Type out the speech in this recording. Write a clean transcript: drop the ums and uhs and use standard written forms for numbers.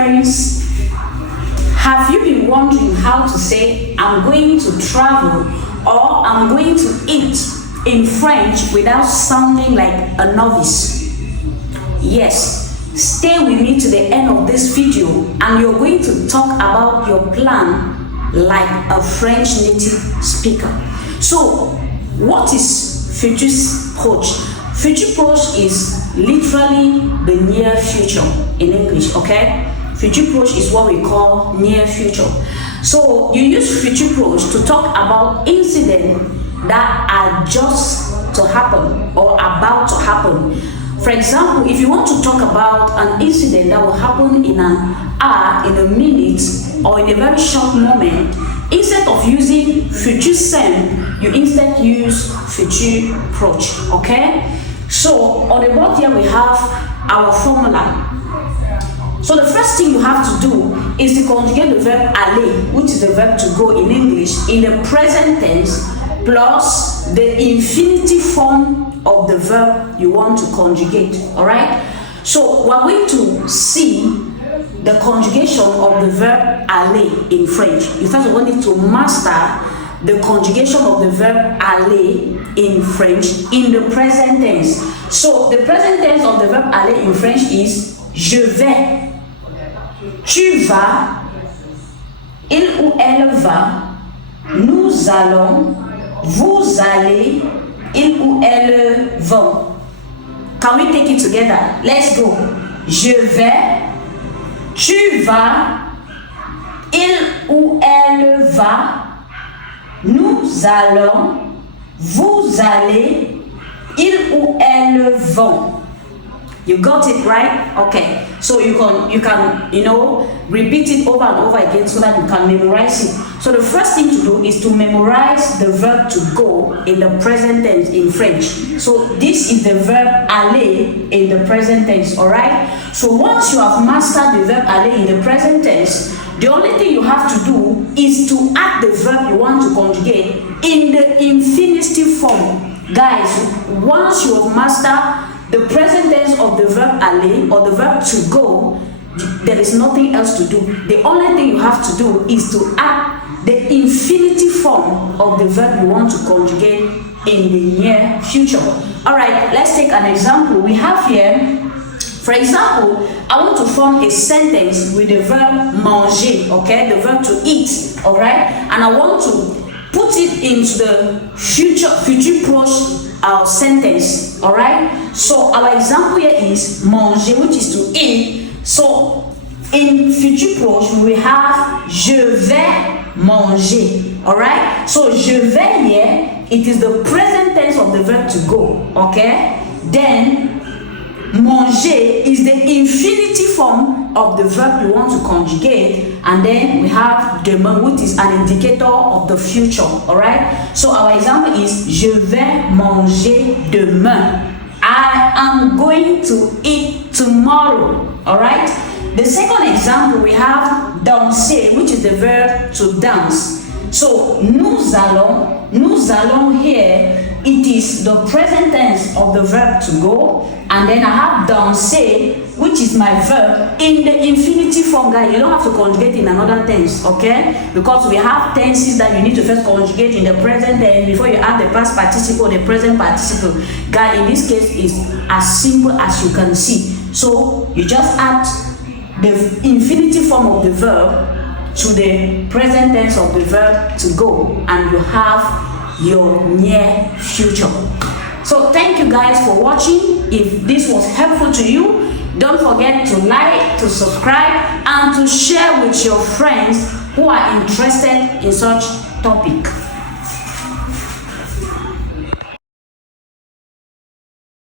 friends, have you been wondering how to say I'm going to travel or I'm going to eat in French without sounding like a novice? Yes, stay with me to the end of this video and you're going to talk about your plan like a French native speaker. So, what is futur proche? Futur proche is literally the near future in English, okay? Futur proche is what we call near future. So you use futur proche to talk about incidents that are just to happen or about to happen. For example, if you want to talk about an incident that will happen in an hour, in a minute, or in a very short moment, instead of using futur simple, you instead use futur proche, okay? So on the board here we have our formula. So the first thing you have to do is to conjugate the verb aller, which is the verb to go in English, in the present tense plus the infinitive form of the verb you want to conjugate. All right? So we're going to see the conjugation of the verb aller in French. You first of all need to master the conjugation of the verb aller in French in the present tense. So the present tense of the verb aller in French is je vais, tu vas, il ou elle va, nous allons, vous allez, il ou elle vont. Can we take it together? Let's go. Je vais, tu vas, il ou elle va, nous allons, vous allez, ils ou elles vont. You got it right? Okay. So you can repeat it over and over again so that you can memorize it. So the first thing to do is to memorize the verb to go in the present tense in French. So this is the verb aller in the present tense, alright? So once you have mastered the verb aller in the present tense, the only thing you have to do is to add the verb you want to conjugate in the infinitive form. Guys, once you have mastered the present tense of the verb aller or the verb to go, there is nothing else to do. The only thing you have to do is to add the infinitive form of the verb you want to conjugate in the near future. Alright, let's take an example. We have here, for example, I want to form a sentence with the verb manger, okay, the verb to eat, alright, and I want to put it into the futur proche sentence, alright. So our example here is manger, which is to eat. So in futur proche we have je vais manger, alright. So je vais here, it is the present tense of the verb to go, okay. Then manger is the infinitive form of the verb you want to conjugate, and then we have demain, which is an indicator of the future, alright? So our example is je vais manger demain. I am going to eat tomorrow, alright? The second example we have danser, which is the verb to dance. So nous allons here, it is the present tense of the verb to go, and then I have danser, which is my verb in the infinitive form. Guys, you don't have to conjugate in another tense, okay? Because we have tenses that you need to first conjugate in the present tense before you add the past participle or the present participle. Guys, in this case, it's as simple as you can see. So you just add the infinitive form of the verb to the present tense of the verb to go, and you have your near future. So thank you guys for watching. If this was helpful to you, don't forget to like, to subscribe, and to share with your friends who are interested in such topic.